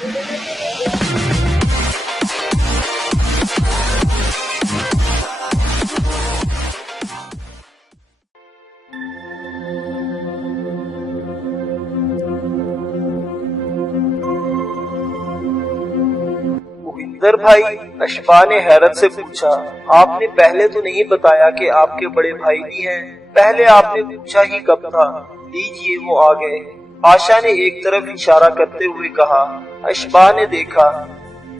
موہندر بھائی، اشباہ نے حیرت سے پوچھا، آپ نے پہلے تو نہیں بتایا کہ آپ کے بڑے بھائی بھی ہیں؟ پہلے آپ نے پوچھا ہی کب تھا؟ لیجئے وہ آ گئے، آشا نے ایک طرف اشارہ کرتے ہوئے کہا۔ اشباہ نے دیکھا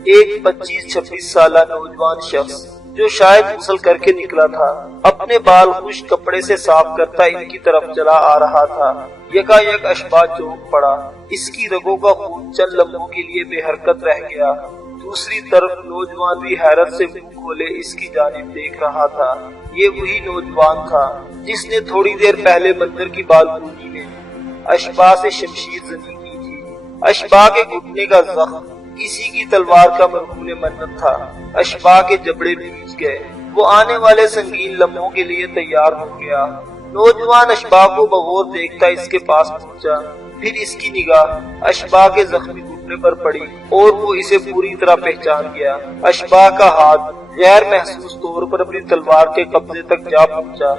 ایک 25-26 سالہ نوجوان شخص جو شاید غسل کر کے نکلا تھا، اپنے بال خشک کپڑے سے صاف کرتا ان کی طرف چلا آ رہا تھا۔ یکا یک اشباہ چونک پڑا، اس کی رگوں کا خون چند لمحوں کے لیے بے حرکت رہ گیا۔ دوسری طرف نوجوان بھی حیرت سے منہ کھولے اس کی جانب دیکھ رہا تھا۔ یہ وہی نوجوان تھا جس نے تھوڑی دیر پہلے مندر کی بالکنی میں اشباہ سے شمشیر زنی کی تھی۔ اشباہ کے گھٹنے کا زخم کسی کی تلوار کا مرہون منت تھا۔ اشباہ کے جبڑے بھیج گئے، وہ آنے والے سنگین لمحوں کے لیے تیار ہو گیا۔ نوجوان اشباہ کو بغور دیکھتا اس کے پاس پہنچا، پھر اس کی نگاہ اشباہ کے زخمی گھٹنے پر پڑی اور وہ اسے پوری طرح پہچان گیا۔ اشباہ کا ہاتھ غیر محسوس طور پر اپنی تلوار کے قبضے تک جا پہنچا۔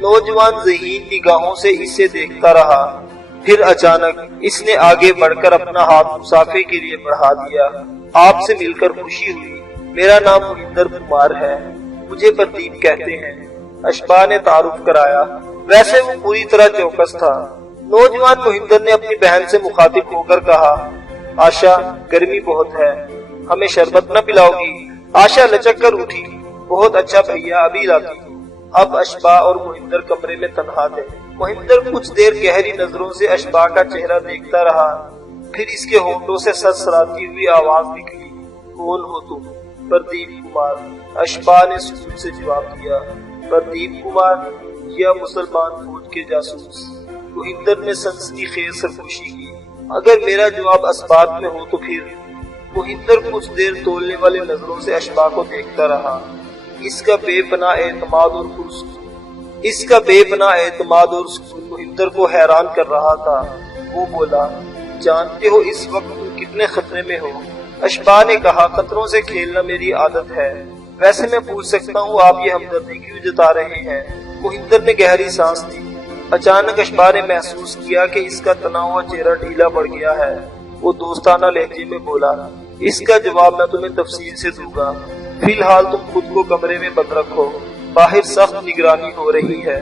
نوجوان ذہین نگاہوں سے اسے دیکھتا رہا، پھر اچانک اس نے آگے بڑھ کر اپنا ہاتھ مصافحے کے لیے بڑھا دیا۔ آپ سے مل کر خوشی ہوئی، میرا نام موہندر کمار ہے، مجھے پردیپ کہتے ہیں، اشباہ نے تعارف کرایا۔ ویسے وہ پوری طرح چوکس تھا۔ نوجوان موہندر نے اپنی بہن سے مخاطب ہو کر کہا، آشا گرمی بہت ہے، ہمیں شربت نہ پلاؤ گی؟ آشا لچک کر اٹھی، بہت اچھا بھیا، ابھی لاتی ہوں۔ اب اشباہ اور موہندر کمرے میں تنہا تھے۔ موہندر کچھ دیر گہری نظروں سے اشباہ کا چہرہ دیکھتا رہا، پھر اس کے ہونٹوں سے سرسراتی ہوئی آواز نکلی، کون ہو تم؟ پردیپ کمار، اشباہ نے سکون سے جواب دیا۔ پردیپ کمار یا مسلمان فوج کے جاسوس؟ موہندر نے سنسنی خیز سرگوشی کی۔ اگر میرا جواب اسبات میں ہو تو پھر؟ موہندر کچھ دیر تولنے والے نظروں سے اشباہ کو دیکھتا رہا۔ اس کا بے پناہ اعتماد اور سکون موہندر کو حیران کر رہا تھا۔ وہ بولا، جانتے ہو اس وقت تم کتنے خطرے میں ہو؟ اشباہ نے کہا، خطروں سے کھیلنا میری عادت ہے، ویسے میں پوچھ سکتا ہوں آپ یہ ہمدردی کیوں جتا رہے ہیں؟ موہندر نے گہری سانس لی۔ اچانک اشباہ نے محسوس کیا کہ اس کا تنا ہوا چہرہ ڈھیلا پڑ گیا ہے۔ وہ دوستانہ لہجے میں بولا، اس کا جواب میں تمہیں تفصیل سے دوں گا، فی الحال تم خود کو کمرے میں بند رکھو، باہر سخت نگرانی ہو رہی ہے،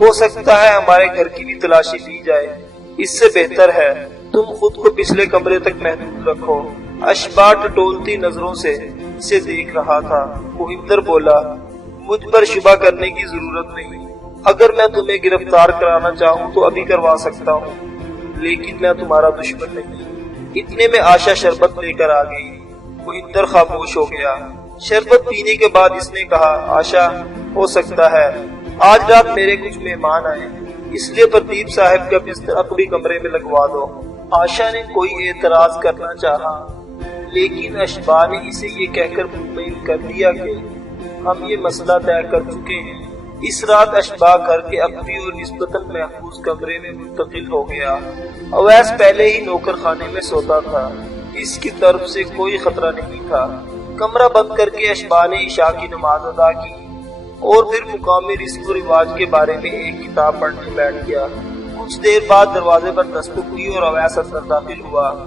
ہو سکتا ہے ہمارے گھر کی بھی تلاشی لی جائے، اس سے بہتر ہے تم خود کو پچھلے کمرے تک محدود رکھو۔ اشباہ ٹٹولتی نظروں سے اسے دیکھ رہا تھا۔ موہندر بولا، مجھ پر شبہ کرنے کی ضرورت نہیں، اگر میں تمہیں گرفتار کرانا چاہوں تو ابھی کروا سکتا ہوں، لیکن میں تمہارا دشمن نہیں۔ اتنے میں آشا شربت لے کر آ گئی۔ موہندر خاموش ہو گیا۔ شربت پینے کے بعد اس نے کہا، آشا، ہو سکتا ہے آج رات میرے کچھ مہمان آئے، اس لیے پردیپ صاحب کا بستر اپنی کمرے میں لگوا دو۔ آشا نے کوئی اعتراض کرنا چاہا، لیکن اشباہ نے اسے یہ کہہ کر مطمئن کر دیا کہ ہم یہ مسئلہ طے کر چکے ہیں۔ اس رات اشباہ گھر کے اپنی اور نسبتاً محفوظ کمرے میں منتقل ہو گیا۔ اویس پہلے ہی نوکر خانے میں سوتا تھا، اس کی طرف سے کوئی خطرہ نہیں تھا۔ کمرہ بند کر کے اشباہ نے عشاء کی نماز ادا کی اور پھر مقامی رسم و رواج کے بارے میں ایک کتاب پڑھنے بیٹھ گیا۔ کچھ دیر بعد دروازے پر دستک ہوئی اور اویس اندر داخل ہوا۔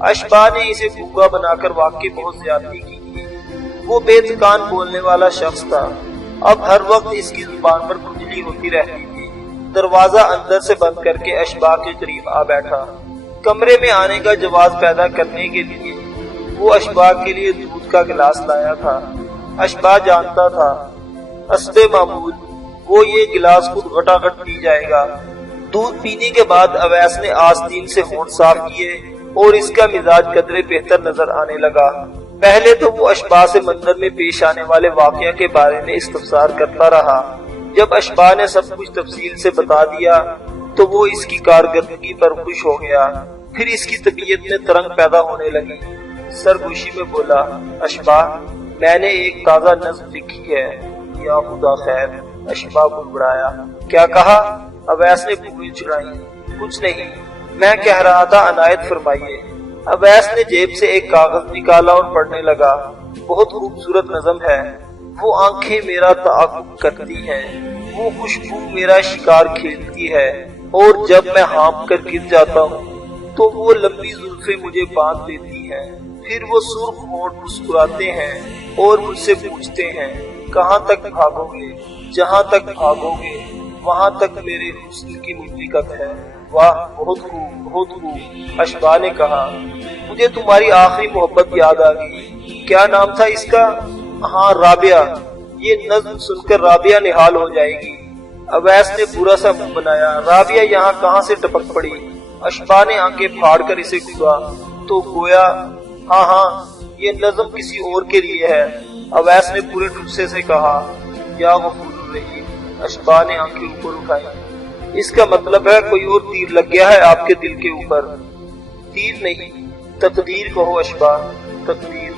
اشباہ نے اسے گونگا بنا کر واقعی بہت زیادتی کی تھی۔ وہ بے زبان بولنے والا شخص تھا، اب ہر وقت اس کی زبان پر کھجلی ہوتی رہتی تھی۔ دروازہ اندر سے بند کر کے اشباہ کے قریب آ بیٹھا۔ کمرے میں آنے کا جواز پیدا کرنے کے لیے وہ اشباہ کے لیے دودھ کا گلاس لایا تھا۔ اشباہ جانتا تھا حسب معمول وہ یہ گلاس خود گھٹاگھٹ پی جائے گا۔ دودھ پینے کے بعد اویس نے آستین سے ہونٹ صاف کیے اور اس کا مزاج قدرے بہتر نظر آنے لگا۔ پہلے تو وہ اشباہ سے مندر میں پیش آنے والے واقعہ کے بارے میں استفسار کرتا رہا۔ جب اشباہ نے سب کچھ تفصیل سے بتا دیا تو وہ اس کی کارکردگی پر خوش ہو گیا۔ پھر اس کی طبیعت میں ترنگ پیدا ہونے لگی۔ سرگوشی میں بولا، اشباہ، میں نے ایک تازہ نظم لکھی ہے، یا خدا خیر۔ اشباہ بڑبڑایا، کیا کہا؟ اویس نے گھوڑی چڑھائی، کچھ نہیں، میں کہہ رہا تھا عنایت فرمائیے۔ اویس نے جیب سے ایک کاغذ نکالا اور پڑھنے لگا۔ بہت خوبصورت نظم ہے۔ وہ آنکھیں میرا تعاقب کرتی ہیں، وہ خوشبو میرا شکار کھیلتی ہے، اور جب میں ہانپ کر گر جاتا ہوں تو وہ لمبی زلفیں مجھے باندھ دیتی ہیں۔ پھر وہ سرخ ہونٹ مسکراتے ہیں اور مجھ سے پوچھتے ہیں کہاں تک بھاگو گے؟ جہاں تک بھاگو گے وہاں تک میرے حسن کی مملکت ہے۔ واہ، بہت خوب، بہت خوب، اشباہ نے کہا۔ مجھے تمہاری آخری محبت یاد آ گئی۔ کیا نام تھا اس کا؟ ہاں، رابعہ۔ یہ نظم سن کر رابعہ نہال ہو جائے گی۔ اویس نے برا سا منہ بنایا۔ رابعہ یہاں کہاں سے ٹپک پڑی؟ اشباہ نے آنکھیں پھاڑ کر اسے گھورا تو گویا ہاں ہاں، یہ نظم کسی اور کے لیے ہے۔ اویس نے پورے غصے سے کہا۔ یا غفور الرحیم، اشباہ نے آنکھیں اوپر اٹھائی۔ اس کا مطلب ہے کوئی اور تیر لگ گیا ہے آپ کے دل کے اوپر۔ تیر نہیں، تقدیر کہو اشباہ، تقدیر۔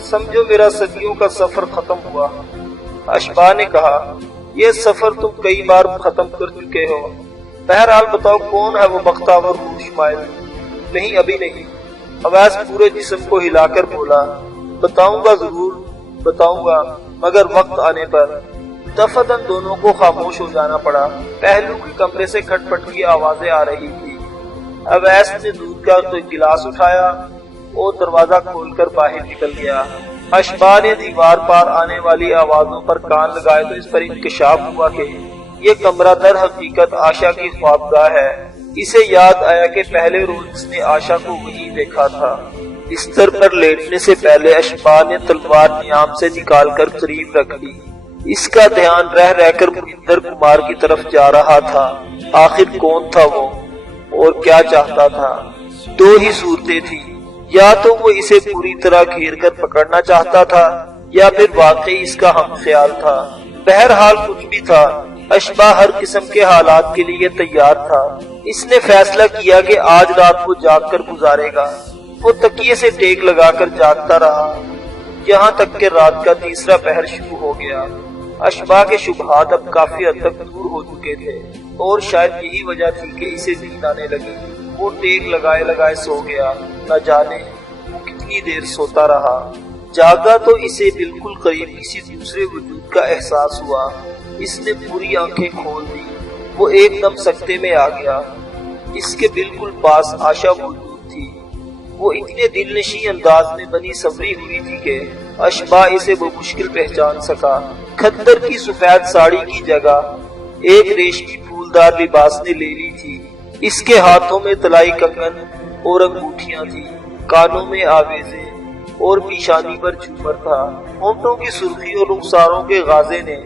سمجھو میرا صدیوں کا سفر ختم ہوا۔ اشباہ نے کہا، یہ سفر تم کئی بار ختم کر چکے ہو۔ بہرحال بتاؤ کون ہے وہ بختاور ہوش مائل؟ نہیں، ابھی نہیں۔ اویس پورے جسم کو ہلا کر بولا، بتاؤں گا، ضرور بتاؤں گا، مگر وقت آنے پر۔ دفعتاً دونوں کو خاموش ہو جانا پڑا۔ پہلو کے کمرے سے کھٹ پٹ کی آوازیں آ رہی تھی۔ اویس نے دودھ کا گلاس اٹھایا اور دروازہ کھول کر باہر نکل گیا۔ اشباہ نے دیوار پار آنے والی آوازوں پر کان لگائے تو اس پر انکشاف ہوا کہ یہ کمرہ در حقیقت آشا کی خوابگاہ ہے۔ اسے یاد آیا کہ پہلے روز اس نے آشا کو وہیں دیکھا تھا۔ بستر پر لیٹنے سے پہلے اشباہ نے تلوار نیام سے نکال کر قریب رکھ لی۔ اس کا دھیان رہ رہ کر مہندر کمار کی طرف جا رہا تھا۔ آخر کون تھا وہ اور کیا چاہتا تھا؟ دو ہی صورتیں تھیں، یا تو وہ اسے پوری طرح گھیر کر پکڑنا چاہتا تھا یا پھر واقعی اس کا ہم خیال تھا۔ بہرحال کچھ بھی تھا، اشباہ ہر قسم کے حالات کے لیے تیار تھا۔ اس نے فیصلہ کیا کہ آج رات کو جاگ کر گزارے گا۔ وہ تکیے سے ٹیک لگا کر جاگتا رہا یہاں تک کہ رات کا تیسرا پہر شروع ہو گیا۔ اشباہ کے شبہات اب کافی حد تک دور ہو چکے تھے اور شاید یہی وجہ تھی کہ اسے نیند آنے لگی۔ وہ ٹیک لگائے لگائے سو گیا۔ نہ جانے وہ کتنی دیر سوتا رہا۔ جاگا تو اسے بالکل قریب کسی دوسرے وجود کا احساس ہوا۔ اس نے پوری آنکھیں کھول دی۔ وہ ایک دم سکتے میں آ گیا۔ اس کے بالکل پاس آشا موجود تھی۔ وہ اتنے دل نشیں انداز میں بنی سوری ہوئی تھی کہ اشباہ اسے بمشکل پہچان سکا۔ کھدر کی سفید ساڑی کی جگہ ایک ریشمی پھولدار لباس نے لے لی تھی۔ اس کے ہاتھوں میں طلائی کنگن اور انگوٹھیاں تھی، کانوں میں آویزیں اور پیشانی پر جھومر تھا۔ ہونٹوں کی سرخی اور رخساروں کے غازے نے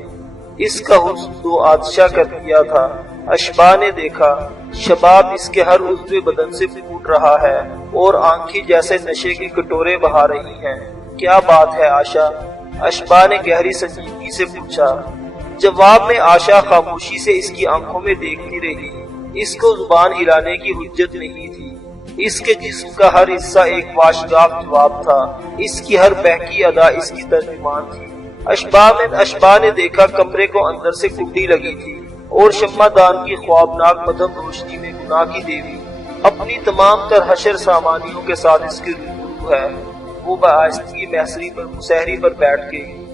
اس کا حسن دو آتشا کر دیا تھا۔ اشباہ نے دیکھا شباب اس کے ہر عضو بدن سے پھوٹ رہا ہے اور آنکھیں جیسے نشے کے کٹورے بہا رہی ہیں۔ کیا بات ہے آشا؟ اشباہ نے گہری سنجیدگی سے پوچھا۔ جواب میں آشا خاموشی سے اس کی آنکھوں میں دیکھتی رہی۔ اس کو زبان ہلانے کی حجت نہیں تھی۔ اس کے جسم کا ہر حصہ ایک واشگاف جواب تھا۔ اس کی ہر بہکی ادا اس کی ترجمان تھی۔ اشباہ نے دیکھا کمرے کو اندر سے کنڈی لگی تھی اور شمع دان کی خوابناک مدھم روشنی میں گناہ کی دیوی اپنی تمام تر حشر سامانیوں کے ساتھ اس کی روبرو ہے۔ وہ بآہستگی مسہری پر بیٹھ گئی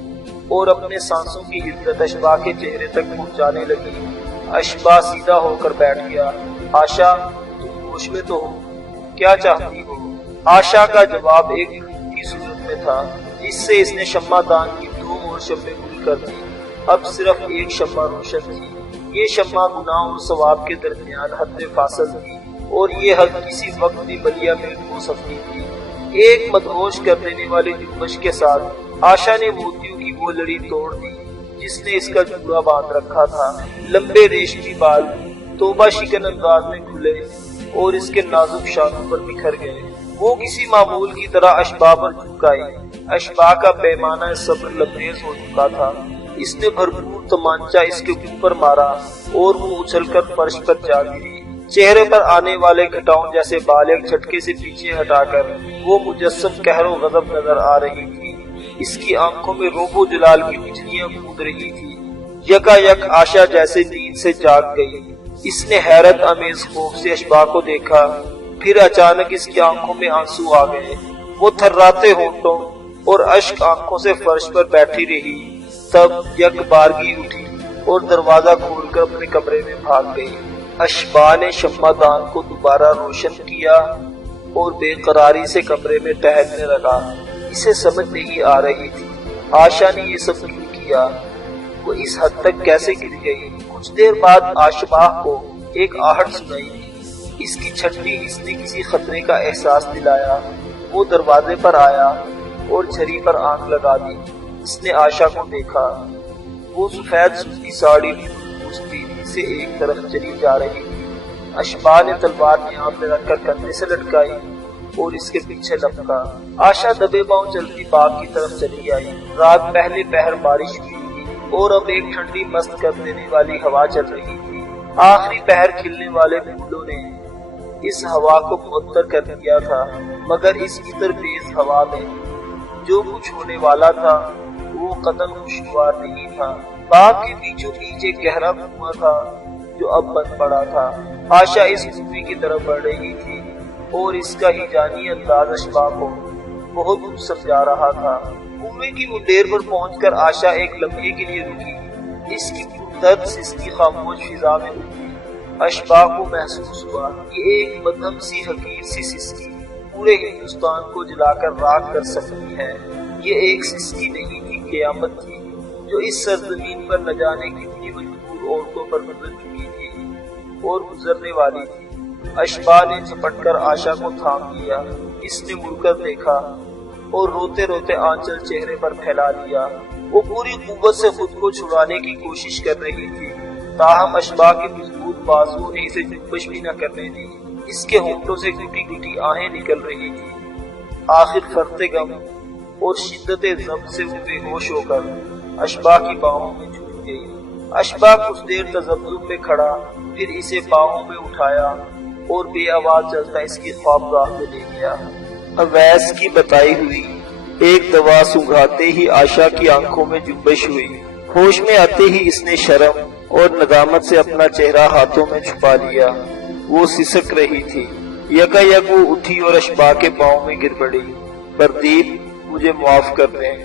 اور اپنے سانسوں کی حدت اشباہ کے چہرے تک پہنچانے لگی۔ اشباہ سیدھا ہو کر بیٹھ گیا۔ آشا، تم ہوش میں تو ہو؟ کیا چاہتی ہو؟ آشا کا جواب ایک کی صورت میں تھا جس سے اس نے شمع دان کی دو اور شمعیں گل کر دی۔ اب صرف ایک شمع روشن تھی۔ یہ شمع گناہ اور ثواب کے درمیان حد فاصل تھی اور یہ حد کسی وقت بھی بلیا میں ہو سکتی تھی۔ ایک مدہوش کر دینے والی جنبش کے ساتھ آشا نے موتیوں کی وہ لڑی توڑ دی جس نے اس کا جوڑا باندھ رکھا تھا۔ لمبے ریشمی بال توبہ شکن انداز میں کھلے اور اس کے نازک شانوں پر بکھر گئے۔ وہ کسی معمول کی طرح اشباہ پر جھک آئی۔ اشباہ کا پیمانہ صبر لبریز ہو چکا تھا۔ اس نے بھرپور تمانچہ اس کے اوپر مارا اور وہ اچھل کر فرش پر جا گری۔ چہرے پر آنے والے گھٹاؤں جیسے بال ایک جھٹکے سے پیچھے ہٹا کر وہ مجسم قہر و غضب نظر آ رہی تھی۔ اس کی آنکھوں میں روب و جلال کی بجلیاں کود رہی تھی۔ یکا یک آشا جیسے نیند سے جاگ گئی۔ اس نے حیرت امیز خوف سے اشباح کو دیکھا، پھر اچانک اس کی آنکھوں میں آنسو آ گئے۔ وہ تھراتے ہونٹوں اور اشک آنکھوں سے فرش پر بیٹھی رہی، تب یک بارگی اٹھی اور دروازہ کھول کر اپنے کمرے میں بھاگ گئی۔ اشباح نے شمع دان کو دوبارہ روشن کیا اور بے قراری سے کمرے میں ٹہلنے لگا۔ اسے سمجھ نہیں آ رہی تھی آشا نے یہ سب کیوں کیا، وہ اس حد تک کیسے گر گئی۔ کچھ دیر بعد اشباح کو ایک آہٹ سنائی دی۔ اس کی چھٹی حس نے کسی خطرے کا احساس دلایا۔ وہ دروازے پر آیا اور چھری پر آنکھ لگا دی۔ اس نے آشا کو دیکھا، وہ سفید سوتی ساڑی تیزی سے ایک طرف چلی جا رہی تھی۔ اشباح نے تلوار نیام میں رکھ کر کندھے سے لٹکائی اور اس کے پیچھے لپکا۔ آشا دبے پاؤں چلتی باغ کی طرف چلی آئی۔ رات پہلے پہر بارش ہوئی تھی اور اب ایک ٹھنڈی مست کر دینے والی ہوا چل رہی تھی۔ آخری پہر کھلنے والے پھولوں نے اس ہوا کو معطر کر دیا تھا، مگر اس عطر بیز ہوا میں جو کچھ ہونے والا تھا وہ قطعاً خوشگوار نہیں تھا۔ باغ کے بیچوں بیچ ایک گہرا کنواں تھا جو اب بند پڑا تھا۔ آشا اس کنویں کی طرف بڑھ رہی تھی اور اس کا ہیجانی انداز اشباح کو بہت کچھ سمجھا رہا تھا۔ کنویں کی منڈیر پر پہنچ کر آشا ایک لمحے کے لیے رکی۔ اس کی پردرد سستی خاموش فضا میں اٹھی۔ اشباح کو محسوس ہوا کہ ایک مدھم سی حقیر سی سستی پورے ہندوستان کو جلا کر راکھ کر سکتی ہے۔ یہ ایک سستی نہیں تھی، قیامت تھی جو اس سرزمین پر نہ جانے کتنی مجبور عورتوں پر گزر چکی تھی اور گزرنے والی تھی۔ اشباح نے جھپٹ کر آشا کو تھام لیا۔ اس نے مڑ کر دیکھا اور روتے روتے آنچل چہرے پر پھیلا لیا۔ وہ پوری قوت سے خود کو چھڑانے کی کوشش کر رہی تھی، تاہم اشباح کی مضبوط بازو نے اسے جنبش بھی نہ کرنے دی۔ اس کے ہونٹوں سے گھٹی گھٹی آہیں نکل رہی تھی۔ آخر فرط غم اور شدت ضبط سے وہ بے ہوش ہو کر اشباح کی باہوں میں چھوٹ گئی۔ اشباح کچھ دیر تذبذب میں کھڑا، پھر اسے باہوں میں اٹھایا اور بے آواز چلتا اس کی خوابگاہ میں لے گیا۔ اویس کی بتائی ہوئی ایک دوا سنگھاتے ہی آشا کی آنکھوں میں جنبش ہوئی۔ ہوش میں آتے ہی اس نے شرم اور ندامت سے اپنا چہرہ ہاتھوں میں چھپا لیا۔ وہ سسک رہی تھی۔ یکا یک وہ اٹھی اور اشباح کے پاؤں میں گر پڑی۔ پردیپ، مجھے معاف کر دیں،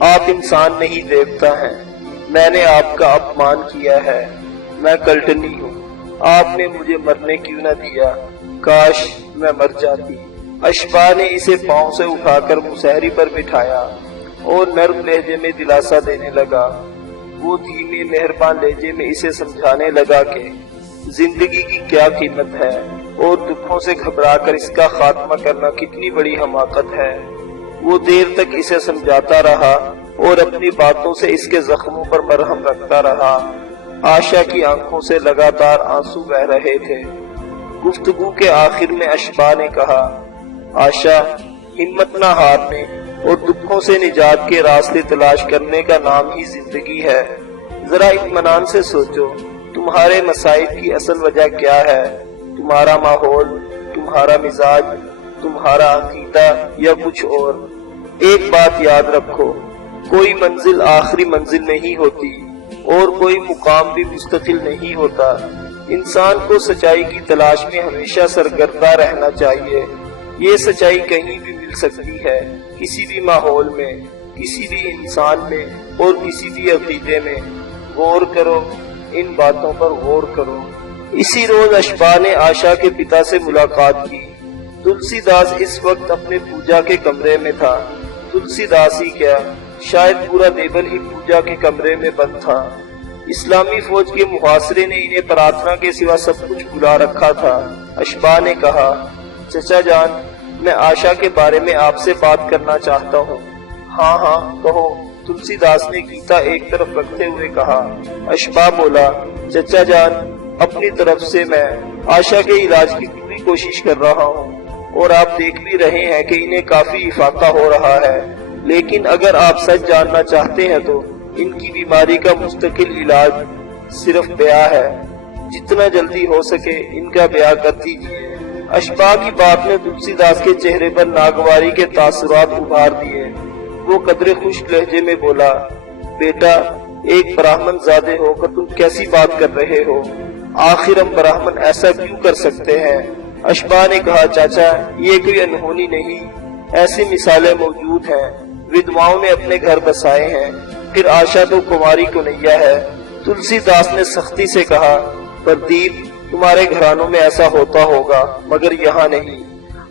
آپ انسان نہیں دیوتا ہیں۔ میں نے آپ کا اپمان کیا ہے۔ میں کلٹنی ہوں۔ آپ نے مجھے مرنے کیوں نہ دیا؟ کاش میں مر جاتی۔ اشباح نے اسے پاؤں سے اٹھا کر مسہری پر بٹھایا اور نرم لہجے میں دلاسا دینے لگا۔ وہ دھیمے مہربان لہجے میں اسے سمجھانے لگا کہ زندگی کی کیا قیمت ہے اور دکھوں سے گھبرا کر اس کا خاتمہ کرنا کتنی بڑی حماقت ہے۔ وہ دیر تک اسے سمجھاتا رہا اور اپنی باتوں سے اس کے زخموں پر مرہم رکھتا رہا۔ آشا کی آنکھوں سے لگاتار آنسو بہہ رہے تھے۔ گفتگو کے آخر میں اشباح نے کہا، آشا، ہمت نہ ہارنے اور دکھوں سے نجات کے راستے تلاش کرنے کا نام ہی زندگی ہے۔ ذرا اطمینان سے سوچو، تمہارے مصائب کی اصل وجہ کیا ہے؟ تمہارا ماحول، تمہارا مزاج، تمہارا عقیدہ یا کچھ اور؟ ایک بات یاد رکھو، کوئی منزل آخری منزل نہیں ہوتی اور کوئی مقام بھی مستقل نہیں ہوتا۔ انسان کو سچائی کی تلاش میں ہمیشہ سرگردہ رہنا چاہیے۔ یہ سچائی کہیں بھی مل سکتی ہے، کسی بھی ماحول میں، کسی بھی انسان میں اور کسی بھی عقیدے میں۔ غور کرو، ان باتوں پر غور کرو۔ اسی روز اشباح نے آشا کے پتا سے ملاقات کی۔ تلسی داس اس وقت اپنے پوجا کے کمرے میں تھا۔ تلسی داس ہی کیا، شاید پورا دیول ہی پوجا کے کمرے میں بند تھا۔ اسلامی فوج کے محاصرے نے انہیں پرارتھنا کے سوا سب کچھ بلا رکھا تھا۔ اشباح نے کہا، چچا جان، میں آشا کے بارے میں آپ سے بات کرنا چاہتا ہوں۔ ہاں ہاں کہو، تلسی داس نے گیتا ایک طرف رکھتے ہوئے کہا۔ اشباح بولا، چچا جان، اپنی طرف سے میں آشا کے علاج کی پوری کوشش کر رہا ہوں اور آپ دیکھ بھی رہے ہیں کہ انہیں کافی افاقہ ہو رہا ہے، لیکن اگر آپ سچ جاننا چاہتے ہیں تو ان کی بیماری کا مستقل علاج صرف بیاہ ہے۔ جتنا جلدی ہو سکے ان کا بیاہ کر دیجیے۔ اشباح کی بات نے تلسی داس کے چہرے پر ناگواری کے تاثرات ابھار دیے۔ وہ قدرے خشک لہجے میں بولا، بیٹا، ایک برہمن زادے ہو کر تم کیسی بات کر رہے ہو؟ آخر ہم برہمن ایسا کیوں کر سکتے ہیں؟ اشباہ نے کہا چاچا یہ کوئی انہونی نہیں، ایسی مثالیں موجود ہیں، ودواؤں نے اپنے گھر بسائے ہیں، پھر آشا تو کماری کو نیا ہے۔ تلسی داس نے سختی سے کہا پردیپ تمہارے گھرانوں میں ایسا ہوتا ہوگا مگر یہاں نہیں،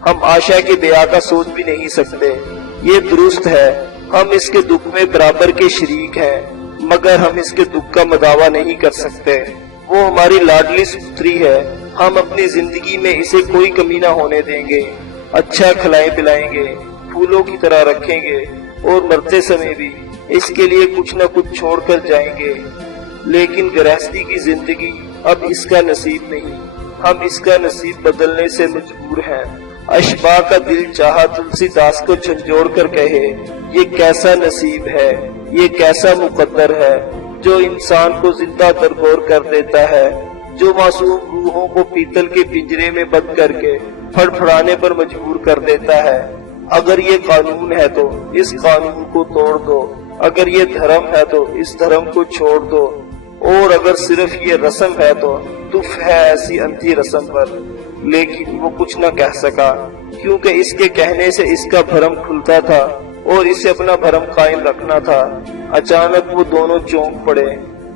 ہم آشا کے بیاہ کا سوچ بھی نہیں سکتے۔ یہ درست ہے ہم اس کے دکھ میں برابر کے شریک ہیں مگر ہم اس کے دکھ کا مداوع نہیں کر سکتے۔ وہ ہماری لاڈلی سپتری ہے، ہم اپنی زندگی میں اسے کوئی کمی نہ ہونے دیں گے، اچھا کھلائیں پلائیں گے، پھولوں کی طرح رکھیں گے اور مرتے سمے بھی اس کے لیے کچھ نہ کچھ چھوڑ کر جائیں گے۔ لیکن گرہستی کی زندگی اب اس کا نصیب نہیں، ہم اس کا نصیب بدلنے سے مجبور ہیں۔ اشباہ کا دل چاہا تلسی داس کو جھنجھوڑ کر کہے یہ کیسا نصیب ہے، یہ کیسا مقدر ہے جو انسان کو زندہ تربور کر دیتا ہے، جو معصوم روحوں کو پیتل کے پنجرے میں بند کر کے پھڑپھڑانے پر مجبور کر دیتا ہے۔ اگر یہ قانون ہے تو اس قانون کو توڑ دو، اگر یہ دھرم ہے تو اس دھرم کو چھوڑ دو، اور اگر صرف یہ رسم ہے تو تف ہے ایسی انتھی رسم پر۔ لیکن وہ کچھ نہ کہہ سکا کیونکہ اس کے کہنے سے اس کا بھرم کھلتا تھا اور اسے اپنا بھرم قائم رکھنا تھا۔ اچانک وہ دونوں چونک پڑے،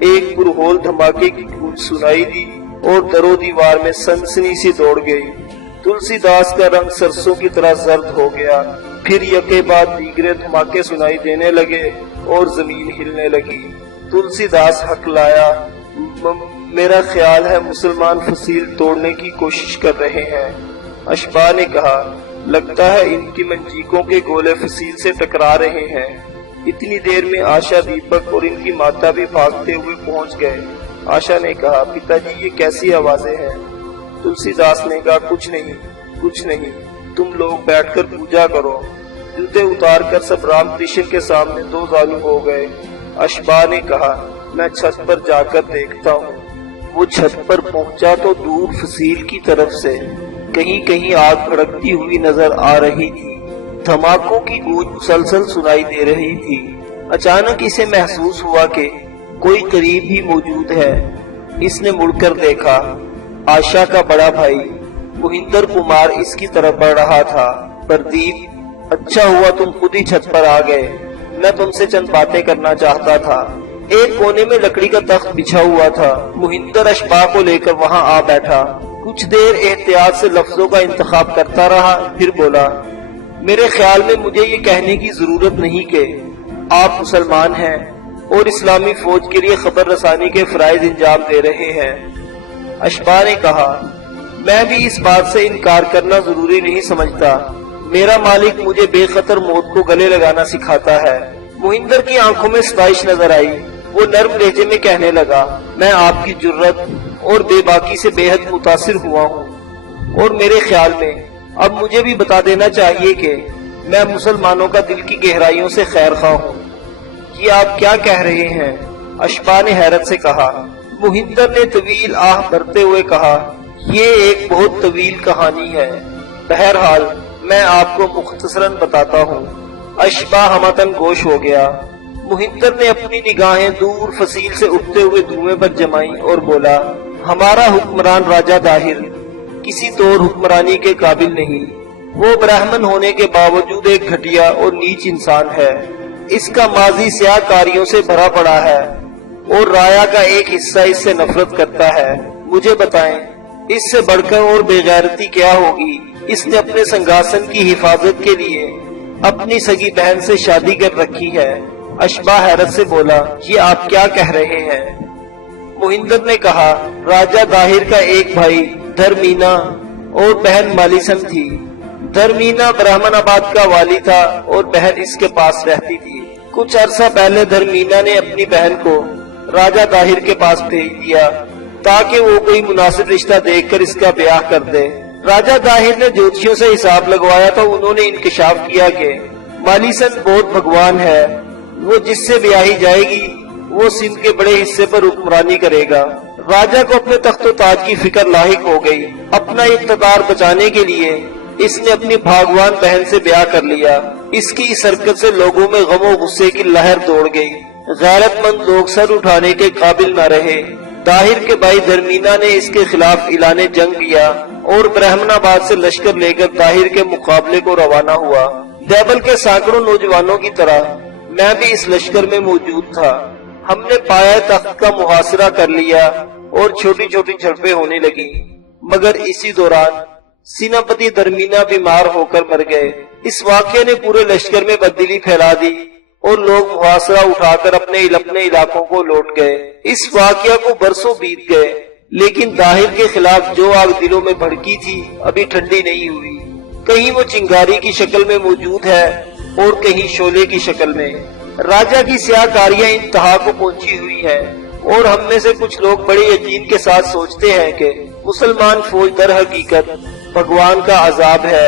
ایک پرہول دھماکے کی گونج سنائی دی اور در و دیوار میں سنسنی سی دوڑ گئی۔ تلسی داس کا رنگ سرسوں کی طرح زرد ہو گیا، پھر یکے بعد دیگرے دھماکے سنائی دینے لگے اور زمین ہلنے لگی۔ تلسی داس ہکلایا، میرا خیال ہے مسلمان فصیل توڑنے کی کوشش کر رہے ہیں۔ اشباہ نے کہا لگتا ہے ان کی منجیکوں کے گولے فصیل سے ٹکرا رہے ہیں۔ اتنی دیر میں آشا، دیپک اور ان کی ماتا بھی بھاگتے ہوئے پہنچ گئے۔ آشا نے کہا پتا جی یہ کیسی آوازیں ہیں؟ تلسی داس نے کہا کچھ نہیں، تم لوگ بیٹھ کر پوجا کرو۔ جوتے اتار کر سب رام کرشن کے سامنے دو زانو ہو گئے۔ اشباہ نے کہا میں چھت پر جا کر دیکھتا ہوں۔ وہ چھت پر پہنچا تو دور فصیل کی طرف سے کہیں کہیں آگ بھڑکتی ہوئی نظر آ رہی تھی، دھماکوں کی گونج مسلسل سنائی دے رہی تھی۔ اچانک اسے محسوس ہوا کہ کوئی قریب ہی موجود ہے۔ اس نے مڑ کر دیکھا، آشا کا بڑا بھائی مہندر کمار اس کی طرف بڑھ رہا تھا۔ پردیپ اچھا ہوا تم خود ہی چھت پر آ گئے، میں تم سے چند باتیں کرنا چاہتا تھا۔ ایک کونے میں لکڑی کا تخت بچھا ہوا تھا، مہندر اشباہ کو لے کر وہاں آ بیٹھا، کچھ دیر احتیاط سے لفظوں کا انتخاب کرتا رہا، پھر بولا میرے خیال میں مجھے یہ کہنے کی ضرورت نہیں کہ آپ مسلمان ہیں اور اسلامی فوج کے لیے خبر رسانی کے فرائض انجام دے رہے ہیں۔ اشباہ نے کہا میں بھی اس بات سے انکار کرنا ضروری نہیں سمجھتا، میرا مالک مجھے بے خطر موت کو گلے لگانا سکھاتا ہے۔ مہندر کی آنکھوں میں ستائش نظر آئی، وہ نرم لہجے میں کہنے لگا میں آپ کی جرت اور بے باکی سے بے حد متاثر ہوا ہوں، اور میرے خیال میں اب مجھے بھی بتا دینا چاہیے کہ میں مسلمانوں کا دل کی گہرائیوں سے خیر خواہ ہوں۔ یہ آپ کیا کہہ رہے ہیں؟ اشباہ نے حیرت سے کہا۔ مہندر نے طویل آہ بھرتے ہوئے کہا یہ ایک بہت طویل کہانی ہے، بہرحال میں آپ کو مختصراً بتاتا ہوں۔ اشباہ ہمتن گوش ہو گیا۔ مہندر نے اپنی نگاہیں دور فصیل سے اٹھتے ہوئے دھوئیں پر جمائیں اور بولا ہمارا حکمران راجہ داہر کسی طور حکمرانی کے قابل نہیں، وہ برہمن ہونے کے باوجود ایک گھٹیا اور نیچ انسان ہے، اس کا ماضی سیاہ کاریوں سے بھرا پڑا ہے اور رایا کا ایک حصہ اس سے نفرت کرتا ہے۔ مجھے بتائیں اس سے بڑھ کر اور بے غیرتی کیا ہوگی؟ اس نے اپنے سنگاسن کی حفاظت کے لیے اپنی سگی بہن سے شادی کر رکھی ہے۔ اشباہ حیرت سے بولا یہ آپ کیا کہہ رہے ہیں؟ مہندر نے کہا راجہ داہر کا ایک بھائی دھرمینا اور بہن مالیسن تھی۔ دھرمینا برہمن آباد کا والی تھا اور بہن اس کے پاس رہتی تھی۔ کچھ عرصہ پہلے دھرمینا نے اپنی بہن کو راجہ داہر کے پاس بھیج دیا تاکہ وہ کوئی مناسب رشتہ دیکھ کر اس کا بیاہ کر دے۔ راجہ داہر نے جوتشیوں سے حساب لگوایا تو انہوں نے انکشاف کیا کہ مالیسن بہت بھگوان ہے، وہ جس سے بیاہی جائے گی وہ سندھ کے بڑے حصے پر حکمرانی کرے گا۔ راجہ کو اپنے تخت و تاج کی فکر لاحق ہو گئی۔ اپنا اقتدار بچانے کے لیے اس نے اپنی بھاگوان بہن سے بیاہ کر لیا۔ اس کی اس حرکت سے لوگوں میں غم و غصے کی لہر دوڑ گئی۔ غیرت مند لوگ سر اٹھانے کے قابل نہ رہے۔ طاہر کے بھائی درمینا نے اس کے خلاف اعلان جنگ کیا اور برہمن آباد سے لشکر لے کر طاہر کے مقابلے کو روانہ ہوا۔ دیوبند کے سینکڑوں نوجوانوں کی طرح میں بھی اس لشکر میں موجود تھا۔ ہم نے پایا تخت کا محاصرہ کر لیا اور چھوٹی چھوٹی جھڑپیں ہونے لگی، مگر اسی دوران سیناپتی درمینا بیمار ہو کر مر گئے۔ اس واقعے نے پورے لشکر میں بددلی پھیلا دی اور لوگ محاصرہ اٹھا کر اپنے علاقوں کو لوٹ گئے۔ اس واقعہ کو برسوں بیت گئے، لیکن طاہر کے خلاف جو آگ دلوں میں بھڑکی تھی ابھی ٹھنڈی نہیں ہوئی۔ کہیں وہ چنگاری کی شکل میں موجود ہے اور کہیں شعلے کی شکل میں۔ راجہ کی سیاہ کاریاں انتہا کو پہنچی ہوئی ہے اور ہم میں سے کچھ لوگ بڑے یقین کے ساتھ سوچتے ہیں کہ مسلمان فوج در حقیقت بھگوان کا عذاب ہے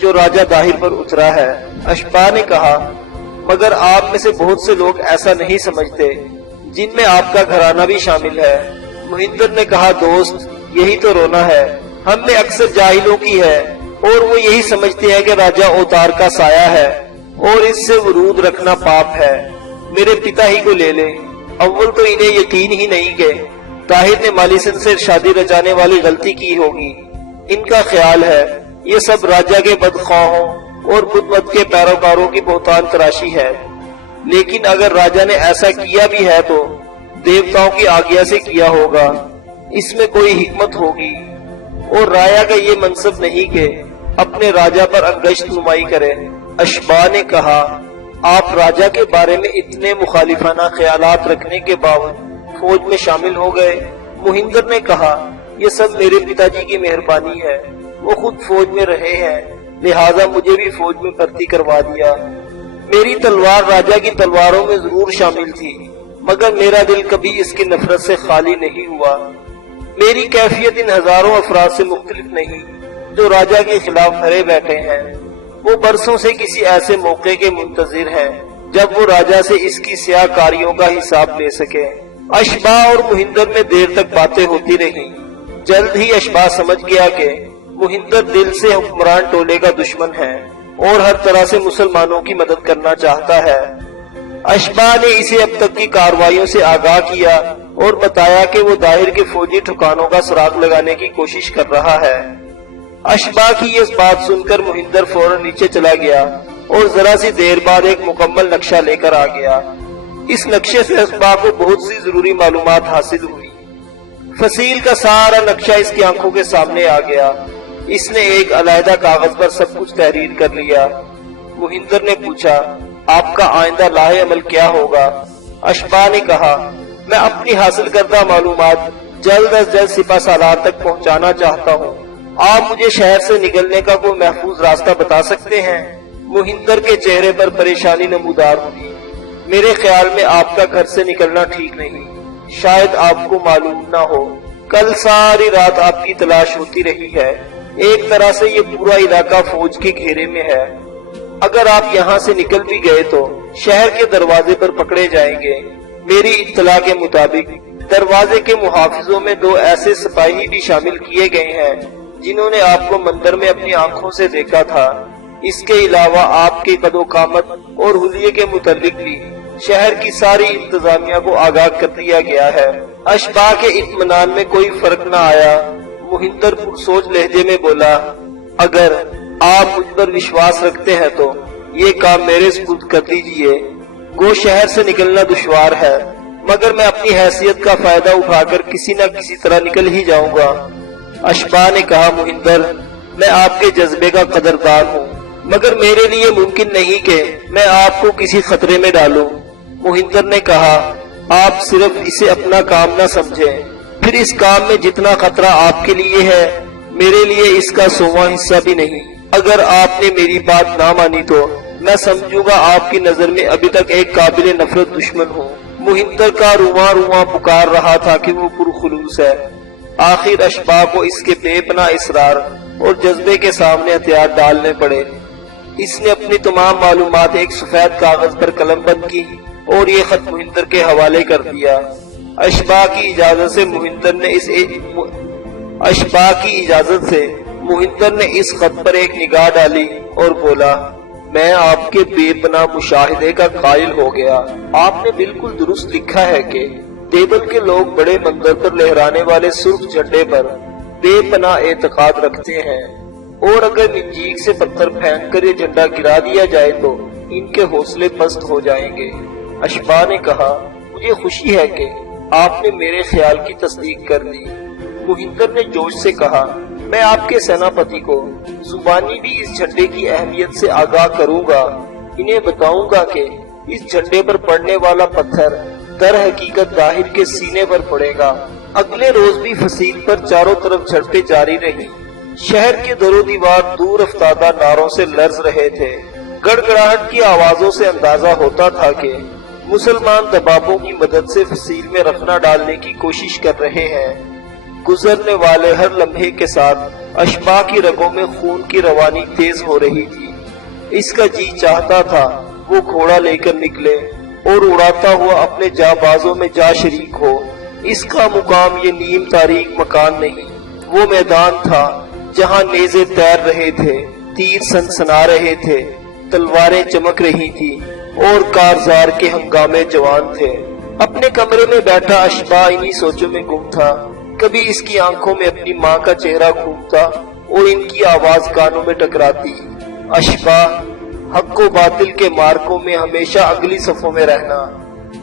جو راجہ طاہر پر اترا ہے۔ اشباہ نے کہا، مگر آپ میں سے بہت سے لوگ ایسا نہیں سمجھتے، جن میں آپ کا گھرانہ بھی شامل ہے۔ مہندر نے کہا، دوست، یہی تو رونا ہے۔ ہم میں اکثر جاہلوں کی ہے اور وہ یہی سمجھتے ہیں کہ راجہ اوتار کا سایہ ہے اور اس سے ورود رکھنا پاپ ہے۔ میرے پتا ہی کو لے لیں، اول تو انہیں یقین ہی نہیں کہ طاہر نے مالی سن سے شادی رچانے والی غلطی کی ہوگی۔ ان کا خیال ہے یہ سب راجہ کے بدخواہوں اور بدھ مت کے پیروکاروں کی بہتان تراشی ہے، لیکن اگر راجہ نے ایسا کیا بھی ہے تو دیوتاؤں کی آگیا سے کیا ہوگا، اس میں کوئی حکمت ہوگی، اور رایا کا یہ منصب نہیں کہ اپنے راجہ پر انگشت نمائی کرے۔ اشباہ نے کہا، آپ راجہ کے بارے میں اتنے مخالفانہ خیالات رکھنے کے باوجود فوج میں شامل ہو گئے۔ مہندر نے کہا، یہ سب میرے پتا جی کی مہربانی ہے، وہ خود فوج میں رہے ہیں، لہٰذا مجھے بھی فوج میں بھرتی کروا دیا۔ میری تلوار راجہ کی تلواروں میں ضرور شامل تھی، مگر میرا دل کبھی اس کی نفرت سے خالی نہیں ہوا۔ میری کیفیت ان ہزاروں افراد سے مختلف نہیں جو راجہ کے خلاف بھرے بیٹھے ہیں۔ وہ برسوں سے کسی ایسے موقع کے منتظر ہیں جب وہ راجہ سے اس کی سیاہ کاریوں کا حساب لے سکے۔ اشباہ اور مہندر میں دیر تک باتیں ہوتی رہیں۔ جلد ہی اشباہ سمجھ گیا کہ مہندر دل سے حکمران ٹولے کا دشمن ہے اور ہر طرح سے مسلمانوں کی مدد کرنا چاہتا ہے۔ اشباہ نے اسے اب تک کی کارروائیوں سے آگاہ کیا اور بتایا کہ وہ طاہر کے فوجی ٹھکانوں کا سراغ لگانے کی کوشش کر رہا ہے۔ اشباہ کی یہ بات سن کر مہندر فوراً نیچے چلا گیا اور ذرا سی دیر بعد ایک مکمل نقشہ لے کر آ گیا۔ اس نقشے سے اشباہ کو بہت سی ضروری معلومات حاصل ہوئی۔ فصیل کا سارا نقشہ اس کی آنکھوں کے سامنے آ گیا۔ اس نے ایک علیحدہ کاغذ پر سب کچھ تحریر کر لیا۔ مہندر نے پوچھا، آپ کا آئندہ لاہ عمل کیا ہوگا؟ اشباہ نے کہا، میں اپنی حاصل کردہ معلومات جلد از جلد سپہ سالار تک پہنچانا چاہتا ہوں۔ آپ مجھے شہر سے نکلنے کا کوئی محفوظ راستہ بتا سکتے ہیں؟ مہندر کے چہرے پر پریشانی نمودار ہوئی۔ میرے خیال میں آپ کا گھر سے نکلنا ٹھیک نہیں، شاید آپ کو معلوم نہ ہو، کل ساری رات آپ کی تلاش ہوتی رہی ہے۔ ایک طرح سے یہ پورا علاقہ فوج کے گھیرے میں ہے۔ اگر آپ یہاں سے نکل بھی گئے تو شہر کے دروازے پر پکڑے جائیں گے۔ میری اطلاع کے مطابق دروازے کے محافظوں میں 2 ایسے سپاہی بھی شامل کیے گئے ہیں جنہوں نے آپ کو مندر میں اپنی آنکھوں سے دیکھا تھا۔ اس کے علاوہ آپ کے قد و قامت اور حلیے کے متعلق بھی شہر کی ساری انتظامیہ کو آگاہ کر دیا گیا ہے۔ اشباہ کے اطمینان میں کوئی فرق نہ آیا۔ مہندر پرسوچ لہجے میں بولا، اگر آپ مجھ پر وشواس رکھتے ہیں تو یہ کام میرے سپرد کر دیجئے۔ گو شہر سے نکلنا دشوار ہے، مگر میں اپنی حیثیت کا فائدہ اٹھا کر کسی نہ کسی طرح نکل ہی جاؤں گا۔ اشباہ نے کہا، مہندر، میں آپ کے جذبے کا قدردان ہوں، مگر میرے لیے ممکن نہیں کہ میں آپ کو کسی خطرے میں ڈالوں۔ مہندر نے کہا، آپ صرف اسے اپنا کام نہ سمجھیں، پھر اس کام میں جتنا خطرہ آپ کے لیے ہے میرے لیے اس کا 100واں حصہ بھی نہیں۔ اگر آپ نے میری بات نہ مانی تو میں سمجھوں گا آپ کی نظر میں ابھی تک ایک قابل نفرت دشمن ہوں۔ مہندر کا رواں رواں پکار رہا تھا کہ وہ پرخلوص ہے۔ آخر اشباہ کو اس کے بے پناہ اصرار اور جذبے کے سامنے ہتھیار ڈالنے پڑے۔ اس نے اپنی تمام معلومات ایک سفید کاغذ پر قلم بند کی اور یہ خط مہندر کے حوالے کر دیا۔ اشباہ کی اجازت سے مہندر نے اس خط پر ایک نگاہ ڈالی اور بولا، میں آپ کے بے پناہ مشاہدے کا قائل ہو گیا۔ آپ نے بالکل درست لکھا ہے کہ دیوبند کے لوگ بڑے مندر پر لہرانے والے سرخ جھنڈے پر بے پناہ اعتقاد رکھتے ہیں، اور اگر منجیک سے پتھر پھینک کر یہ جھنڈا گرا دیا جائے تو ان کے حوصلے پست ہو جائیں گے۔ اشباہ نے کہا، مجھے خوشی ہے کہ آپ نے میرے خیال کی تصدیق کر دی۔ مہندر نے جوش سے کہا، میں آپ کے سیناپتی کو زبانی بھی اس جھنڈے کی اہمیت سے آگاہ کروں گا۔ انہیں بتاؤں گا کہ اس جھنڈے پر پڑنے والا پتھر در حقیقت طاہر کے سینے پر پڑے گا۔ اگلے روز بھی فصیل پر چاروں طرف جھڑپیں جاری رہی۔ شہر کے در و دیوار دور افتادہ نعروں سے لرز رہے تھے۔ گڑگڑاہٹ کی آوازوں سے اندازہ ہوتا تھا کہ مسلمان دبابوں کی مدد سے فصیل میں رخنا ڈالنے کی کوشش کر رہے ہیں۔ گزرنے والے ہر لمحے کے ساتھ اشباہ کی رگوں میں خون کی روانی تیز ہو رہی تھی۔ اس کا جی چاہتا تھا وہ گھوڑا لے کر نکلے اور اڑاتا ہوا اپنے جاں بازوں میں جا شریک ہو۔ اس کا مقام یہ نیم تاریک مکان نہیں، وہ میدان تھا جہاں نیزے تیر رہے تھے، تیر سنسنا رہے تھے، تلواریں چمک رہی تھی اور کارزار کے ہنگامے جوان تھے۔ اپنے کمرے میں بیٹھا اشباہ انہی سوچوں میں گم تھا۔ کبھی اس کی آنکھوں میں اپنی ماں کا چہرہ گھومتا اور ان کی آواز کانوں میں ٹکراتی، اشباہ، حق و باطل کے مارکوں میں ہمیشہ اگلی صفوں میں رہنا۔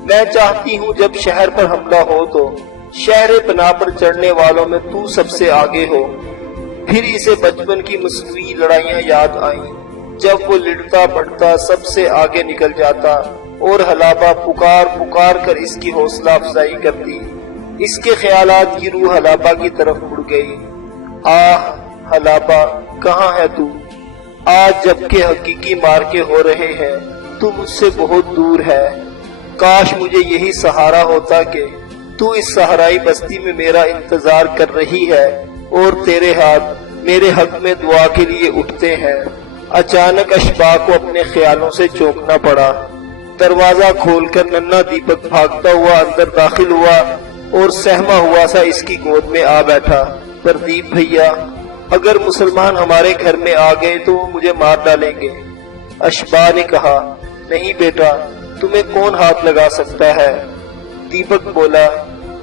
میں چاہتی ہوں جب شہر پر حملہ ہو تو شہر پناہ پر چڑھنے والوں میں تو سب سے آگے ہو۔ پھر اسے بچپن کی مصنوعی لڑائیاں یاد آئیں، جب وہ لڑتا پڑتا سب سے آگے نکل جاتا اور حلابہ پکار پکار کر اس کی حوصلہ افزائی کرتی۔ اس کے خیالات کی روح حلابہ کی طرف مڑ گئی۔ آہ حلابہ، کہاں ہے تو؟ آج جب کہ حقیقی مارکے ہو رہے ہیں تو مجھ سے بہت دور ہے۔ کاش مجھے یہی سہارا ہوتا کہ تو اس صحرائی بستی میں میرا انتظار کر رہی ہے اور تیرے ہاتھ میرے حق میں دعا کے لیے اٹھتے ہیں۔ اچانک اشباہ کو اپنے خیالوں سے چونکنا پڑا۔ دروازہ کھول کر ننھا دیپک بھاگتا ہوا اندر داخل ہوا اور سہما ہوا سا اس کی گود میں آ بیٹھا۔ پردیپ بھیا، اگر مسلمان ہمارے گھر میں آ گئے تو وہ مجھے مار ڈالیں گے۔ اشباہ نے کہا، نہیں بیٹا، تمہیں کون ہاتھ لگا سکتا ہے؟ دیپک بولا،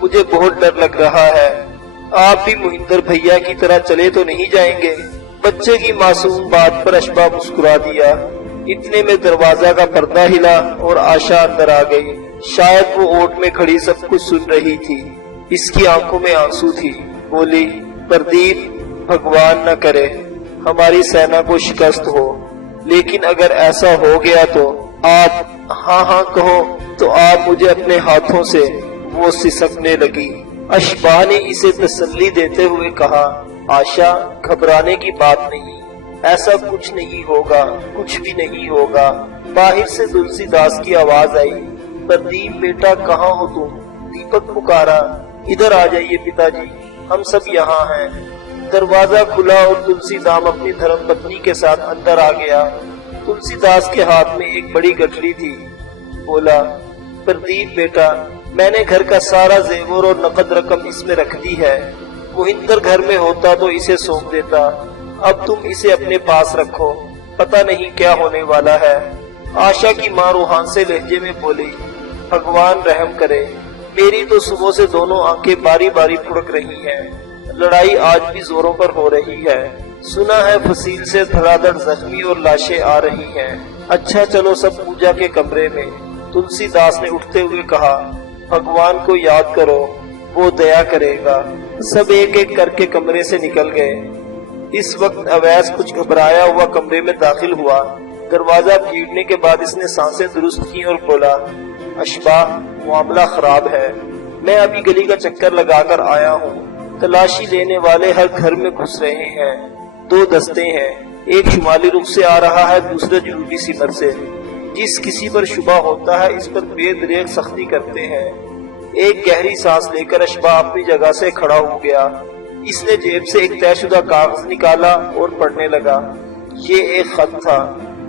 مجھے بہت ڈر لگ رہا ہے۔ آپ بھی مہندر بھیا کی طرح چلے تو نہیں جائیں گے؟ بچے کی معصوم بات پر اشباہ مسکرا دیا۔ اتنے میں دروازہ کا پردہ ہلا اور آشا اندر آ گئی۔ شاید وہ اوٹ میں کھڑی سب کچھ سن رہی تھی۔ اس کی آنکھوں میں آنسو تھی۔ بولی، پردیپ، بھگوان نہ کرے ہماری سینا کو شکست ہو، لیکن اگر ایسا ہو گیا تو آپ ہاں ہاں کہو تو آپ مجھے اپنے ہاتھوں سے۔ وہ سسکنے لگی۔ اشباہ نے اسے تسلی دیتے ہوئے کہا، آشا، گھبرانے کی بات نہیں، ایسا کچھ نہیں ہوگا، کچھ بھی نہیں ہوگا۔ باہر سے تلسی داس کی آواز آئی، پردیپ بیٹا کہاں ہو تم؟ دیپک پکارا، ادھر آ جائیے پتا جی، ہم سب یہاں ہیں۔ دروازہ کھلا اور تلسی دام اپنی دھرم پتنی کے ساتھ اندر آ گیا۔ تلسی داس کے ہاتھ میں ایک بڑی گٹھڑی تھی۔ بولا، پردیپ بیٹا، میں نے گھر کا سارا زیور اور نقد رقم اس میں رکھ دی ہے۔ مہندر گھر میں ہوتا تو اسے سونپ دیتا، اب تم اسے اپنے پاس رکھو، پتہ نہیں کیا ہونے والا ہے۔ آشا کی ماں روحان سے لہجے میں بولی، بھگوان رحم کرے، میری تو صبح سے دونوں آنکھیں باری باری پھڑک رہی ہیں۔ لڑائی آج بھی زوروں پر ہو رہی ہے۔ سنا ہے فصیل سے دھڑا دھڑ زخمی اور لاشیں آ رہی ہیں۔ اچھا چلو سب پوجا کے کمرے میں۔ تلسی داس نے اٹھتے ہوئے کہا، بھگوان کو یاد کرو، وہ دیا کرے گا۔ سب ایک ایک کر کے کمرے سے نکل گئے۔ اس وقت اویس کچھ گھبرایا ہوا کمرے میں داخل ہوا۔ دروازہ بھیڑنے کے بعد اس نے سانسیں درست کی اور بولا، اشباہ، معاملہ خراب ہے، میں ابھی گلی کا چکر لگا کر آیا ہوں۔ تلاشی لینے والے ہر گھر میں گھس رہے ہیں۔ دو دستے ہیں، ایک شمالی رخ سے آ رہا ہے، دوسرے جنوبی سمت سے۔ جس کسی پر شبہ ہوتا ہے اس پر بے دریغ سختی کرتے ہیں۔ ایک گہری سانس لے کر اشباہ اپنی جگہ سے کھڑا ہو گیا۔ اس نے جیب سے ایک طے شدہ کاغذ نکالا اور پڑھنے لگا۔ یہ ایک خط تھا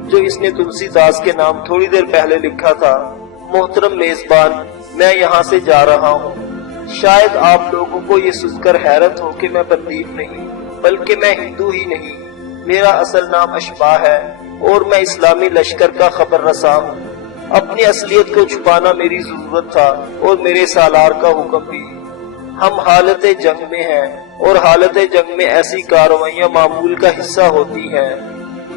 جو اس نے تلسی داس کے نام تھوڑی دیر پہلے لکھا تھا۔ محترم میزبان، میں یہاں سے جا رہا ہوں۔ شاید آپ لوگوں کو یہ سن کر حیرت ہو کہ میں پردیپ نہیں بلکہ میں ہندو ہی نہیں، میرا اصل نام اشباہ ہے اور میں اسلامی لشکر کا خبر رساں ہوں۔ اپنی اصلیت کو چھپانا میری ضرورت تھا اور میرے سالار کا حکم بھی۔ ہم حالت جنگ میں ہیں اور حالت جنگ میں ایسی کارروائیاں معمول کا حصہ ہوتی ہیں۔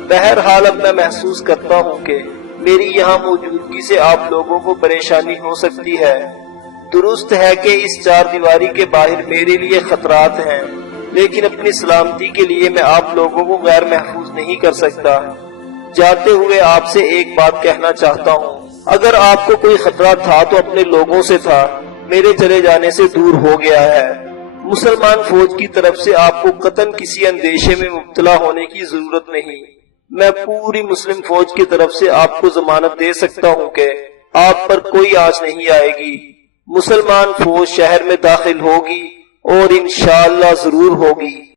بہرحال اب میں محسوس کرتا ہوں کہ میری یہاں موجودگی سے آپ لوگوں کو پریشانی ہو سکتی ہے۔ درست ہے کہ اس چار دیواری کے باہر میرے لیے خطرات ہیں، لیکن اپنی سلامتی کے لیے میں آپ لوگوں کو غیر محفوظ نہیں کر سکتا۔ جاتے ہوئے آپ سے ایک بات کہنا چاہتا ہوں، اگر آپ کو کوئی خطرہ تھا تو اپنے لوگوں سے تھا، میرے چلے جانے سے دور ہو گیا ہے۔ مسلمان فوج کی طرف سے آپ کو قطعاً کسی اندیشے میں مبتلا ہونے کی ضرورت نہیں۔ میں پوری مسلم فوج کی طرف سے آپ کو ضمانت دے سکتا ہوں کہ آپ پر کوئی آنچ نہیں آئے گی۔ مسلمان فوج شہر میں داخل ہوگی اور انشاءاللہ ضرور ہوگی۔